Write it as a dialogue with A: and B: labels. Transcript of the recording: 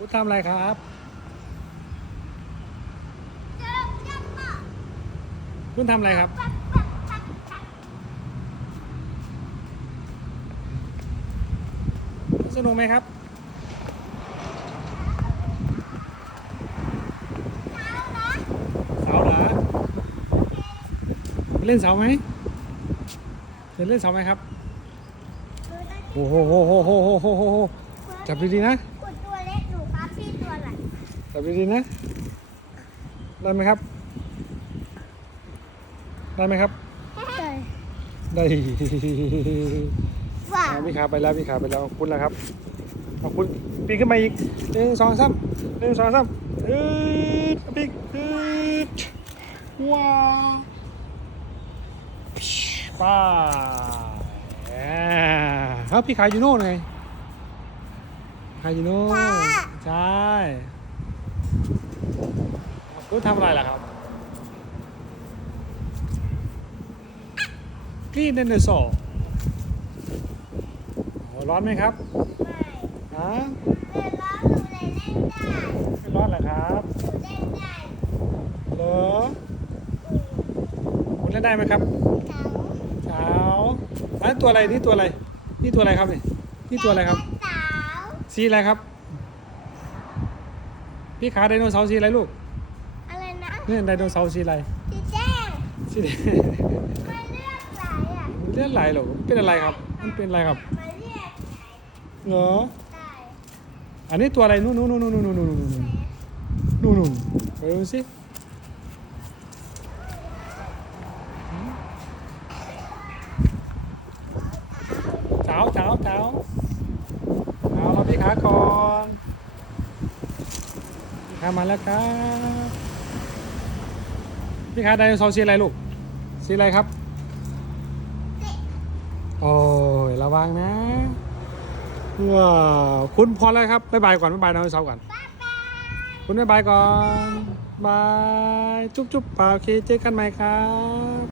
A: พุททำอะไรครับคุณทำอะไรครับสนุกไหมครับเสาเหรอเล่นเสาไหมเล่นเล่นเสาไหมครับโอ้โหโหโหโหโหโหจับดีๆนะ จับดีๆนะ ได้ไหมครับ ได้ไหมครับ ได้
B: ว้า
A: อ่าพี่ขาไปแล้วพี่ขาไปแล้วขอบคุณแล้วครับขอบคุณปีนขึ้นมาอีกหนึ่งสองสามหนึ่งสองสามอืดปีกอืดว้าวป้าอ่าเอ้าพี่ขายอยู่โน่นไงขายอยู่โน่นใช่ รู้ทำอะไรล่ะครับกรีนเดนเนอร์โซโอ้ร้อนไหมครับฮะ
B: ไม่เล่นล้อหนูเลยเล่นได้
A: ไม่ร้อนเหรอครับ
B: หนูเล่นได้
A: เหรอคุณเล่นได้ไหมครับ
B: เสา
A: เช้าอันตัวอะไรนี่ตัวอะไร นี่ตัวอะไรครับนี่นี่ตัวอะไรครับ
B: เสา
A: สีอะไรครับ พี่ขาไดโนเสาร์สีอะไรลูก
B: อะไรนะ
A: เนี่ยไดโนเสาร์สีอะไร
B: สีแดง
A: สีแดง
B: มันเลือกไหลอะ
A: เลือดไหลเหรอเป็นอะไรครับ มันเป็นอะไรครับ
B: มันเลือกไหล
A: เหรอ
B: ได้
A: อันนี้ตัวอะไรนู่นนู่นนู่นนู่นนู่นนู่นนู่นนู่นนู่นนู่นไปดูสิเจ้าเจ้าเจ้าเอาเราพี่ขาก่อนพี่ขามาแล้วครับ พี่ขาไดโนเสาร์สีอะไรลูก สีอะไรครับ โอ้ยระวังนะ ว้าว คุณพอแล้วครับ บ๊ายบายก่อน บ๊ายบายน้องเสาร์ก่อน
B: บ๊ายบาย
A: คุณบ๊ายบายก่อน บาย จุ๊บจุ๊บป่าโอเคเจอกันใหม่ครับ